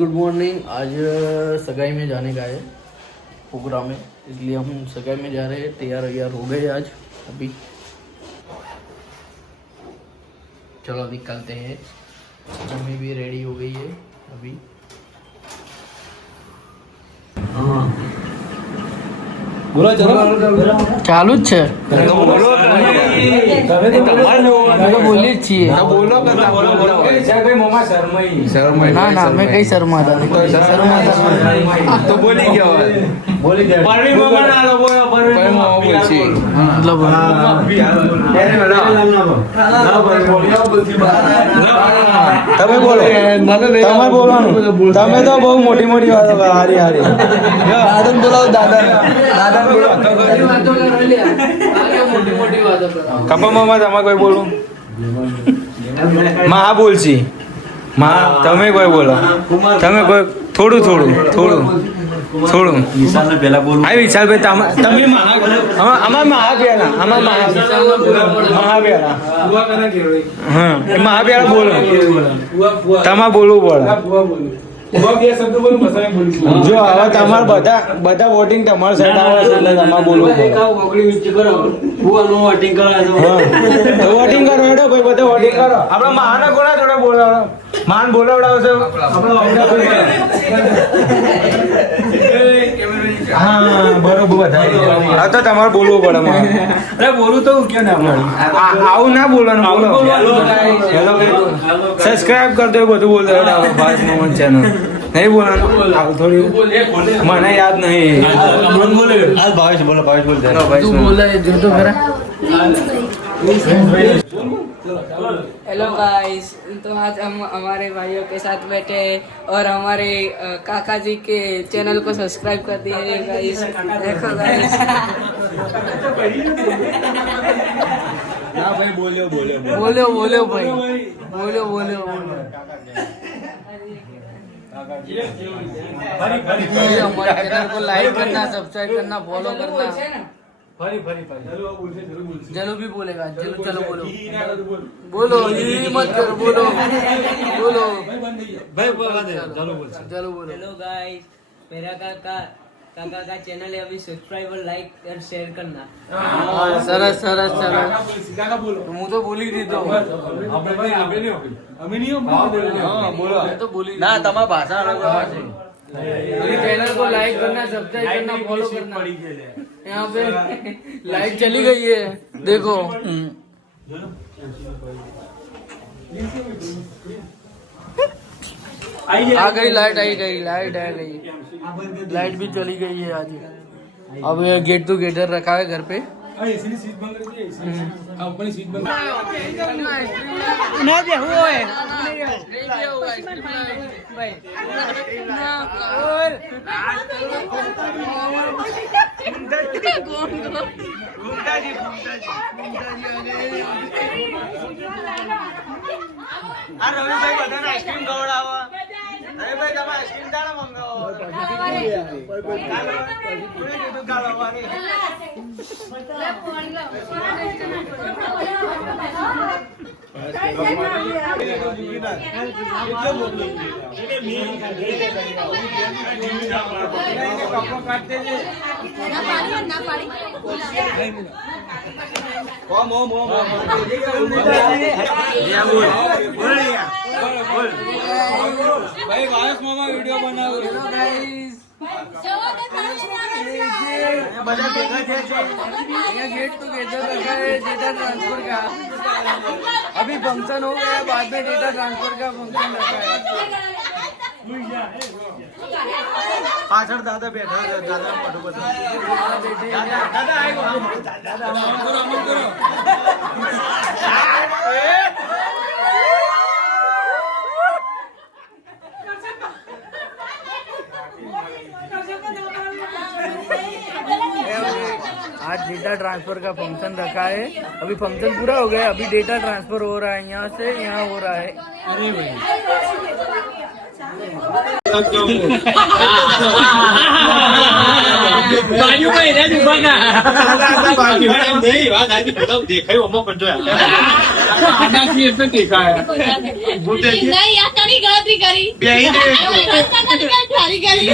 Good morning. आज सगाई में जाने का है प्रोग्राम है, इसलिए हम सगाई में जा रहे हैं। तैयार वैयार हो गए आज अभी। चलो निकलते हैं। मम्मी भी रेडी हो गई है अभी। हाँ बोलो चलो चालू જ છે બોલી જ છીએ ના ના મેં કઈ શર્માતા તો બોલી ગયો તમે બોલો તમારે બોલવાનું તમે તો બહુ મોટી મોટી વાતો કરો હારી હારી દાદા બોલાવો દાદા દાદા કપા મામા તમારે કોઈ બોલું મા બોલશી મા તમે કોઈ બોલો તમે કોઈ થોડું થોડું થોડું થોડું વિશાલ પેલા બોલું આ વિશાલ ભાઈ તમે અમાર મહા પેલા અમાર મહા પેલા હા મહા પેલા બોલો તમારે બોલવું પડે જો હવે તમારે બધા વોટિંગ તમારે સાઈડ આવે છે એટલે તમારે બોલવું પડે તો વોટિંગ કરો હેડો ભાઈ બધા વોટિંગ કરો આપણે મહાના કોના જોડે બોલાવો માન બોલાવડાવશે હા બરોબર બધા તો તમારે બોલવું પડે અરે બોલું તો કેમ ના આવું ના બોલવાનું બોલો સબસ્ક્રાઇબ કરતો બધું બોલતો ભાઈ મોહન ચેનલ નહીં બોલવાનું આવું થોડી મને યાદ નહીં ભાવેશ બોલો ભાવેશ બોલ જો તો ખરા। हेलो गाइस, तो आज हम हमारे भाइयों के साथ बैठे हैं और हमारे काका जी के चैनल को सब्सक्राइब कर दिए हैं गाइस। देखो गाइस ના ભાઈ બોલ્યો बोलो भाई बोलो हमारे चैनल को लाइक करना, सब्सक्राइब करना, फॉलो करना। जलो भी बोलेगा चलो बोलो ये मत करो बोलो चलो बोलो। हेलो गाइस, मेरा काका का चैनल है, अभी सब्सक्राइब और लाइक और शेयर करना। सरस હું તો બોલી દીધો તો બોલી ના તમારા ભાષા અલગ છે। चैनल को लाइक करना, सब्सक्राइब करना, फॉलो करना। यहाँ पे लाइट चली गई है देखो। आ गई लाइट लाइट भी चली गई है आज। अब गेट टू गेटर रखा है घर पे। રવિભાઈ બધાને આઈસ્ક્રીમ ખવડાવો રવિભાઈ તમે આઈસ્ક્રીમ દાણા મંગાવો ભાઈ વાયસ મામા વિડિયો બનાવો બધા ભેગા થયા છે। गेट टुगेदर रखा है डेटा ट्रांसफर का। अभी फंक्शन हो गया, बाद में डेटा ट्रांसफर का फंक्शन रखा है। પાછળ દાદા બેઠા છે દાદા મોઢું બધું દાદા આવ્યો દાદા અમન કરો आज डेटा ट्रांसफर का फंक्शन रखा है। अभी फंक्शन पूरा हो गया, अभी डेटा ट्रांसफर हो रहा है, यहाँ से यहाँ हो रहा है। अरे भाई નહીં આ તારી ગણતરી કરી તારી ગણતરી કરી